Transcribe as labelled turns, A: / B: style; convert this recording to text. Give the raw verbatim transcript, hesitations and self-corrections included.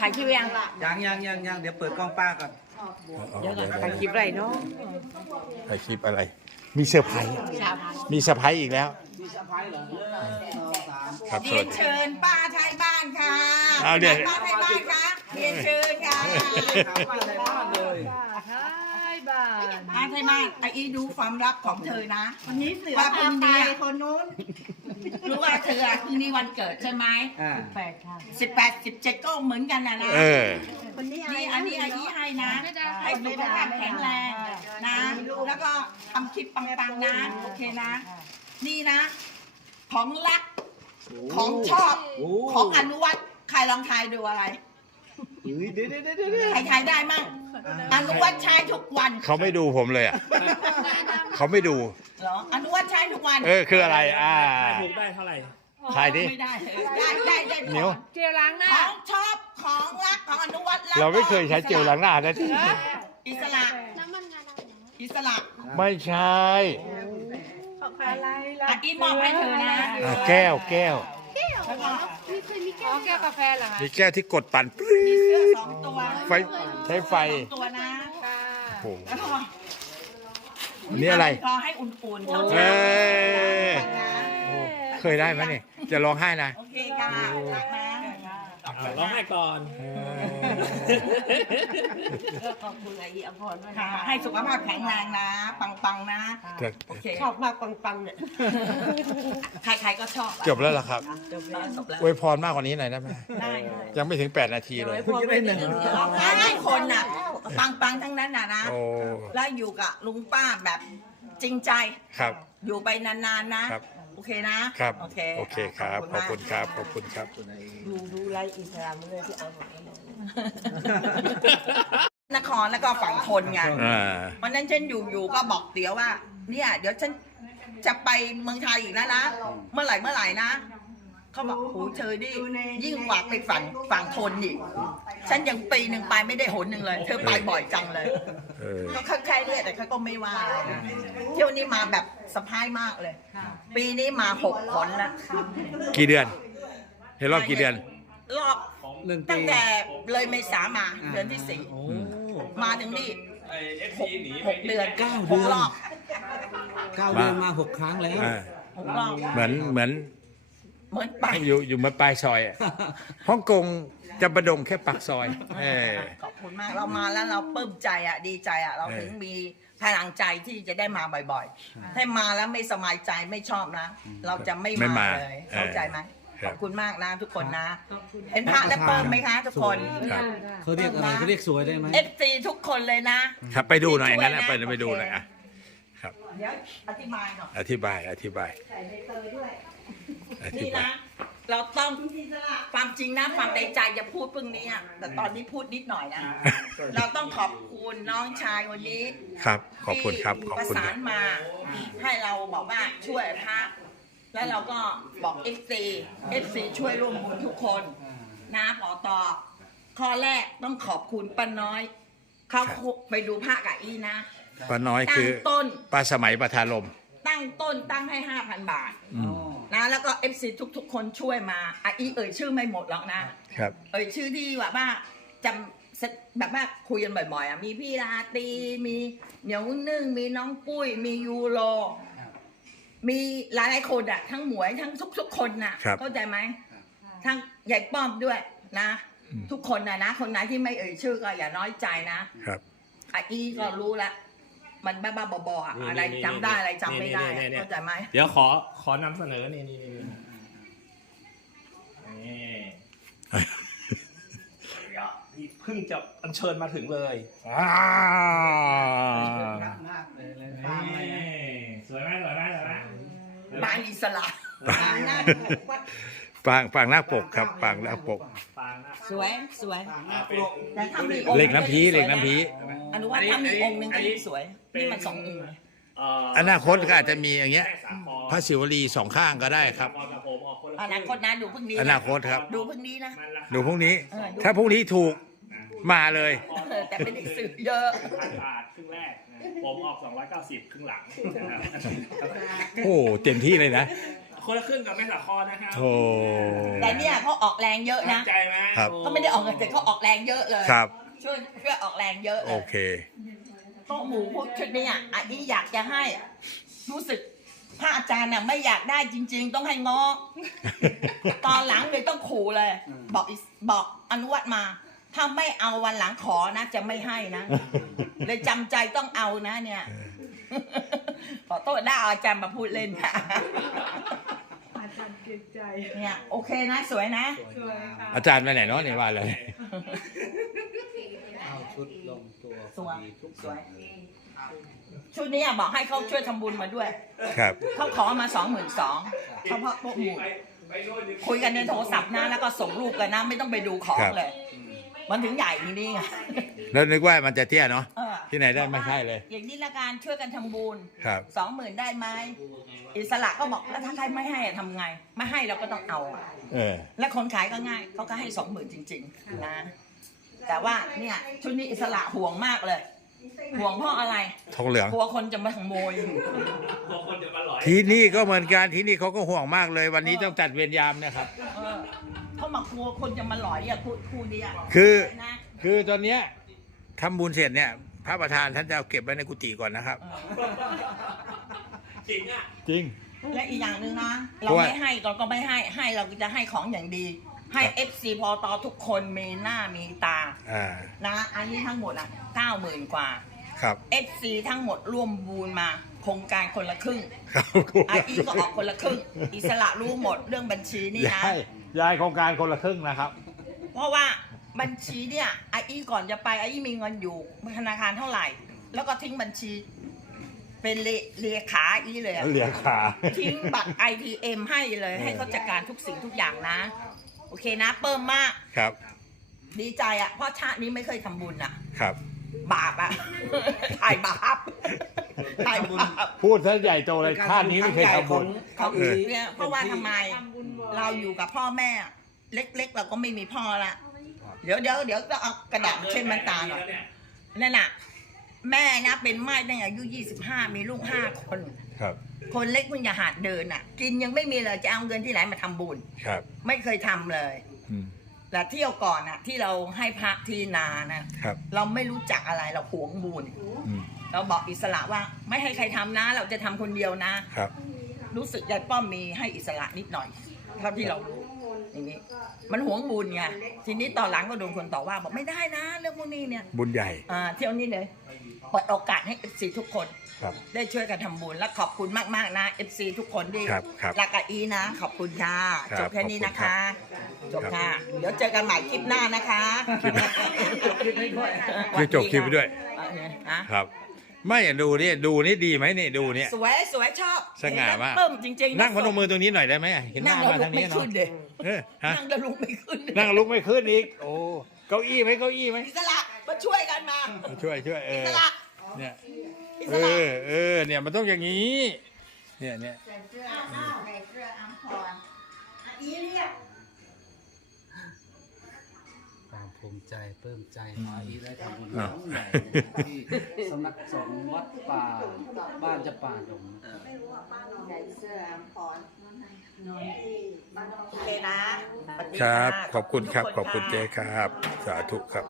A: ายคลิปยัง
B: ยังยังยังยังเดี๋ยวเปิดกล้องป้าก่อน
A: เดี๋ยวก่อนถ่ายคลิปอะไรเนาะ
C: ถ่ายคลิปอะไร มีเซอร์ไพรส์มีเซอร์ไพรส์อีกแล้ว
B: มีสะพายเหรอหนึ่งสองสาม
C: ครับส
A: เรี
C: วั
A: ย
C: ส
A: น
C: ดี
A: เชิญป้าไทยบ้านค่ะ
C: เอาเดี๋ยว
A: ป้าไทยบ้านค่ะเรียนเชิญค่ะ
B: ถามป้าในบ้านเลย
A: ป้าไทยบ้านไอ้อีดูความลับของเธอนะวันนี้เสือพาไปคนนู้นรู้ว่าเธออะพรุ่งนี้วันเกิดใช่ไหม
B: อ่า
A: สิบแปดสิบเจ็ดก็เหมือนกันนะนะ
C: เออ
A: นี่อันนี้อายี่ให้นะ ให้สุขภาพแข็งแรงนะ แล้วก็ทำคลิปปังๆนะ โอเคนะ นี่นะ ของรัก ของชอบ ของอนุวัตใครลองทายดูอะไร
B: อุ้ยเดี๋ยวเดี๋ยวเดี๋ยวเดี๋ยว
A: ใครทายได้มั่งอนุวัตใช้ทุกวัน
C: เขาไม่ดูผมเลยอ่ะ เขาไม่ดู
A: เหรอ อนุวัตใช้ทุกวัน
C: เออ คืออะไร อ่า
D: ถูกได้เท่าไหร่
C: ถ่ายดิ
A: ไม่ได้เลยได้ได้ได้
C: เหนียว
A: เจลล้างหน้า ของชอบ ของรัก ของอนุวัตแล้ว
C: เราไม่เคยใช้เจลล้างหน้านะ
A: อิสระอิสระ
C: ไม่ใช่
A: อ่ะอีมอบให้เธอนะ
C: อ่ะแก้ว แก้ว
A: แล้วก็
E: อ๋อแก้วกาแฟเหรอคะ
C: มีแก้วที่กดปั่นปรี๊
A: มีเสื้อ
C: ด
A: สองตัว
C: ไฟ ใช้ไฟ
A: สองตัวนะ
E: ค่ะ
C: โอ้โห
A: แล้วก็
C: อันนี่อะไร
A: รอให้อุ่นๆเขา
C: เอ้
A: ใช้
C: ย โอ้เคยได้ไหมเนี่ย จะร้องไห้นะ
A: โอเคค่ะรักนะ
D: ร้องไห้ก่อน
A: ขอบคุณไอ้อภรด้วยค่ะให้สุขภาพแข็งแรงนะ ปังๆนะ โอเค
E: ชอบมากปังๆเนี่ย
A: ใครๆก็ชอบอะ
C: จบแล้วเหรอครับ
A: จบแล้วจบแล้ว
C: อวยพรมากกว่านี้หน่อยได้ไหม
A: ได้ได้
C: ยังไม่ถึงแปดนาทีเลย
B: เพิ่งจะได้หนึ่ง
A: ร้องไห้ให้คนน่ะ ปังๆทั้งนั้นน่ะนะ
C: โอ้
A: แล้วอยู่กับลุงป้าแบบจริงใจ
C: ครับ
A: อยู่ไปนานๆนะ
C: ครับ
A: โอเคนะ
C: ครับ
A: โอเค
C: โอเคครับ ขอบคุณครับ ขอบคุณครับ
E: ดูดูไลฟ์อินสตาแกรมเลยที่เอาของกันหน่อย
A: นครแล้วก็ฝั่งทนไง
C: อ่า
A: วันนั้นฉันอยู่อยู่ก็บอกเดี๋ยวว่า เนี่ยเดี๋ยวฉันจะไปเมืองไทยอีกแล้วนะ เมื่อไหร่เมื่อไหร่นะเขาบอกโอ้เธอดิยิ่งกว่าไปฝั่งฝั่งทนอีกฉันยังปีหนึ่งไปไม่ได้หนหนึ่งเลย เธอไปบ่อยจังเลย
C: เออ
A: ก็ค่อยๆเรียกแต่เขาก็ไม่ว่าเที่ยวนี้มาแบบสะพายมากเลย ปีนี้มาหกคนละ
C: กี่เดือน เห็นรอบกี่เดือน
A: รอบ
B: หนึ่ง
A: ตั้
B: ปี
A: งแต่เลยเมษามาเดือนที่สี่
B: โอ้
A: มาถึงนี่หกหกเดือน
B: เก้า
A: ห
B: เดื
A: ก
B: อน
A: รอบ
B: เก้าเดือนมาหกครั้งแล้ว
C: อ่า
A: หกรอบ
C: เหมือน เหมือน
A: เหมือนไป
C: อยู่ อยู่เหมือนปลายซอยอะฮ่องกงจะประดงแค่ปากซอย เออ
A: ขอบคุณมากเรามาแล้วเราปลื้มใจอ่ะดีใจอ่ะเราถึงมีพลังใจที่จะได้มาบ่อยๆถ้ามาแล้วไม่สบายใจไม่ชอบนะ เราจะไม่
C: ไม่
A: มา
C: มา
A: เลย
C: เออ
A: เข้าใจไหม
C: ครั
A: ข
C: บ
A: อบคุณมากนะทุกคนนะ เห็นพระแล้วปลื้มไหมคะทุกคน
C: ครับ
B: เขาเรียกอะไรเขาเรียกสวยได้ไหม
A: เอฟซีทุกคนเลยนะครับ
C: ไปดูหน่อยงั้นนะ
A: ช่วย
C: ไปไปดูหน่อยอ่ะ ครับ
A: เดี๋ยวอธิบายหน่อย
C: อธิบาย อธิบาย อธิ
A: นี่
C: บาย
A: นะ เราต้องความจริงนะความในใจจะพูดพรุ่งนี้อะแต่ตอนนี้พูดนิดหน่อยนะ เราต้องขอบคุณน้องชายคนนี้
C: ครับ ขอบคุณครับ ขอบ
A: ประ
C: คุณ
A: สา
C: ครั
A: น
C: บ
A: มา ให้เราบอกว่าช่วยพระแล้วเราก็บอกเอฟซีเอฟซีช่วยร่วมบุญทุกคนนะปอตอข้อแรกต้องขอบคุณป้าน้อยเขาไปดูพระกับอีนะ
C: ป้าน้อย
A: ตั้
C: คื
A: ง
C: อ
A: ต้น
C: ป้าสมัยประธานลม
A: ตั้งต้นตั้งให้ห้าพันบาท
C: อืม
A: นะแล้วก็เอฟซีทุกๆ คนช่วยมาอ่ะอีเอ่ยชื่อไม่หมดหรอกนะ
C: ครับ
A: เอ่ยชื่อที่แบบว่าจำแบบว่าคุยกันบ่อยๆอ่ะมีพี่ราตรีมีเหนียวนึ่งมีน้องปุ้ย มียูโร มีหลายๆคนอ่ะ ทั้งหมวยทั้งทุกๆคนน่ะ
C: ครับ
A: เข้าใจไหมทั้งใหญ่ป้อมด้วยนะ
C: อืม
A: ทุกคนนะนะคนไหนที่ไม่เอ่ยชื่อก็อย่าน้อยใจนะครับ อ่ะอีก็รู้ละมันบ้าๆบอๆอ่ะ
D: นี่
A: อะไร
D: นี่
A: จำได้อะไรจำไม่ได้
D: นี่นี่นี่
A: เข้าใจไหม
D: เดี๋ยวขอขอนำเสนอนี่นี่นี่นี่เพิ่งจะอัญเชิญมาถึงเลย
C: อ่า
B: มากเลยเลย
D: นี่สวยไหมสวยไหมสวยไหม
A: ปางอิสระปางหน้าปกวัด
C: ปางปางหน้าปกครับ ปางหน้าปก
D: ปางนะ
A: สวยสวย
D: อ่าเป็น
A: แต่ถ้ามี
C: เหล็กน้ำพีเหล็กน้ำพี
A: อนุวัฒน์ถ้ามีองค์หนึงก็ยิ่งสวย นี่มันสององค์เลย
D: เอ่อ
C: อนาคตก็อาจจะมีอย่างเงี้ย
D: แม่สาคร
C: พระศิวลีสองข้างก็ได้ครับ
D: สาคกับผมออกคนละ
A: อนาคตนะดูพรุ่งนี้
C: อนาคตครับ
A: ดูพรุ่งนี้นะ
D: มันราคา
C: ดูพรุ่งนี้
A: เออดู
C: ถ้าพรุ่งนี้ถูกมาเลย
A: เออแต่ไม่ได้ซื้อเยอะ
D: พันบาทครึ่งแรกนะผมออกสองร้อยเก้าสิบครึ่งหลังนะครับ
C: โอ้เต็มที่เลยนะ
D: ขคนละครึ่งกับแม่สาครนะครับ
C: โอ้
A: แต่เนี่ยเขาออกแรงเยอะ
D: ตั้
A: นะ
D: งใจไหม
C: ครับ
A: เขาไม่ได้ออกเงินแต่เขาออกแรงเยอะเลย
C: ครับ
A: ช่วยช่วยออกแรงเยอะเล
C: โอย เค
A: โต๊ะหมูพวกชุดเนี้อันนี้อยากจะให้รู้สึกพระอาจารย์น่ะไม่อยากได้จริง ๆ ต้องให้งอ ตอนหลังเลยต้องขู่เลย บอกอิสบอกอนุวัตมา ถ้าไม่เอาวันหลังขอนะ จะไม่ให้นะ เลยจำใจต้องเอานะเนี่ย ขอโทษได้เอาอาจารย์มาพูดเล่นค่ะ
E: อาจารย์เกรงใจ
A: เนี่ยโอเคนะสวยนะ
E: สวยค่ะ
C: อาจารย์ไปไหนเนาะเนี่ยว่าเลย
B: เอาชุดลงตัว
A: สวย
B: ดีทุก
A: สวย ชุดนี้อะบอกให้เขาช่วยทำบุญมาด้วย
C: ครับ
A: เขาขอมาสองหมื่นสองเฉพาะพวกหมู่คุยกันในโทรศัพท์นะแล้วก็ส่งรูปกันนะไม่ต้องไปดูของเลย มันถึงใหญ่ทีนี้ไง
C: แล้วนึกว่ามันจะเตี้ยเนาะ
A: เออ
C: ที่ไหนได้ไม่ใช่เลย
A: อย่างนี้ละการช่วยกันทำบุญ
C: ครับ
A: สองหมื่นได้ไหมอิสระก็บอกแล้วถ้าใครไม่ให้อะทำไง ไม่ให้เราก็ต้องเอาอะ
C: เออ
A: และคนขายก็ง่ายเขาก็ให้สองหมื่นจริงๆนะแต่ว่าเนี่ยชุดนี้อิสระห่วงมากเลย ห่วงเพราะอะไร
C: ทองเหลือง
A: กลัวคนจะมาขโมย
D: กลัวคนจะมาหลอย
C: ที่นี่ก็เหมือนกันที่นี่เขาก็ห่วงมากเลย วันนี้ต้องจัดเวรยามนะครับ
A: เออเขามากลัวคนจะมาหลอยอ่ะคู่คู่เนี้ย
C: คือ
A: นะ
C: คือตอนเนี้ยทำบุญเสร็จเนี่ย พระประธานท่านจะเอาเก็บไว้ในกุฏิก่อนนะครับ
A: เออ
D: จริงอ่ะ
C: จริง
A: และอีกอย่างหนึ่งนะเรา
C: เพราะว่า
A: ไม่ให้เราก็ไม่ให้ให้เราจะให้ของอย่างดี ให้
C: ครับ
A: เอฟซีพอตอทุกคนมีหน้ามีตา
C: อ่า
A: นะอันนี้ทั้งหมดอ่ะเก้าหมื่นกว่า
C: ครับ
A: เอฟซีทั้งหมดร่วมบูนมาโครงการคนละครึ่ง
C: ครับ
A: ไออีก็ออกคนละครึ่ง อิสระรู้หมดเรื่องบัญชีนี่นะ
C: ยายยายโครงการคนละครึ่งนะครับ
A: เพราะว่าบัญชีเนี่ยไออีก่อนจะไปไออีมีเงินอยู่ธนาคารเท่าไหร่ แล้วก็ทิ้งบัญชี เป็นเลเลขาไออีเลยอะ
C: เหลียขา
A: ทิ้งบัตร ไอ ที เอ็ม ให้เลย ให้เขาจัดการทุกสิ่งทุกอย่างนะ โอเคนะเปิ่มมาก
C: ครับ
A: ดีใจอ่ะเพราะชาตินี้ไม่เคยทำบุญอ่ะ
C: ครับ
A: บาปอ่ะ ถ่ายบาปถ่ายบาป
C: พูดซะใหญ่โตเลยชาตินี้ไม่เคยทำบุญ
A: เขา
C: เออ
A: เนี่ยเพราะว่าทำไม
E: ทำบุญบ่อย
A: เราอยู่กับพ่อแม่ เล็กๆ เราก็ไม่มีพ่อละเดี๋ยวเดี๋ยวเดี๋ยวก็เอากระดาษเช็ดมันตาหน่อยนั่นน่ะ แม่นะเป็นไม้ตั้งแต่อายุยี่สิบห้ามีลูกห้าคน
C: ครับ
A: คนเล็กเพิ่งจะหัดเดินอ่ะ กินยังไม่มีเลยจะเอาเงินที่ไหนมาทำบุญ
C: ครับ
A: ไม่เคยทำเลย
C: อืม
A: แต่เที่ยวก่อนอ่ะ ที่เราให้พระที่นานะครับ เราไม่รู้จักอะไรเราหวงบุญ
C: อืม
A: เราบอกอิสระว่าไม่ให้ใครทำนะ เราจะทำคนเดียวนะ
C: ครับ
A: รู้สึกยายป้อมมีให้อิสระนิดหน่อยเท่าที่เรารู้อย่างนี้ มันหวงบุญไงทีนี้ตอนหลังก็โดนคนต่อว่าบอกไม่ได้นะ เรื่องพวกนี้เนี่ย
C: บุญใหญ่
A: อ่าเที่ยวนี้เลยเปิดโอกาสให้เอฟซีทุกคน
C: ครับ
A: ได้ช่วยกันทำบุญและขอบคุณมากๆนะเอฟซีทุกคนที่
C: ครับครับ
A: รักกับอีนะ ขอบคุณค่ะ
C: ครับ
A: จบแค่นี้นะ
C: ขอบคุณครั
A: คะ
C: บ
A: จบค่ะ เดี๋ยวเจอกันใหม่คลิปหน้านะคะ
C: คือจบคลิปไปด้วย
A: อ่ะ
C: ครับ ไม่อย่าดูนี่ดูนี่ดีไหมนี่ดูเนี่ย
A: สวยสวยชอบ
C: สง่ามาก
A: เพิ่มจริงๆ
C: นั่งพนมมือตรงนี้หน่อยได้ไหมเห็นห
A: นั่
C: น้าง
A: แล้ว
C: มา
A: ลุ
C: ทาก ง
A: ไม่
C: นี้
A: ขึ้
C: เนาะ
A: นเด็
C: เออฮะ
A: นั่งแล้วลุกไม่ขึ้น
C: นั่งลุกไม่ขึ้นอีก โอ้เก้าอี้ไหมเก้าอี้ไหม
A: อิสระมาช่วยกันมา
C: ช่วยช่วยเอ
A: อิ
C: อ
A: สระ
C: เนี่ย
A: อิส
C: เอ
A: ระ
C: อเออเนี่ยมันต้องอย่างนี้ เนี่ยเนี่ย
A: ใส่เสื้ออ้าวใส่เสื้ออัมพรอ่ะอีเรียก
B: ความภูมิใจเพิ่มใจหาอีได้ทำบุญ
C: อ่า
B: ครั้งใหญ่ที่สำนักสงฆ์วัดป่าบ้านจะป่าดง
A: ใส่เสื้ออัมพรนอนที่บ้านโอเคนะสวัสดี
C: ครับ
A: ะ
C: ขอบคุณครับ
A: ทุกน
C: ขอบคุณ
A: ะ
C: เจ๊ครับ สาธุครับ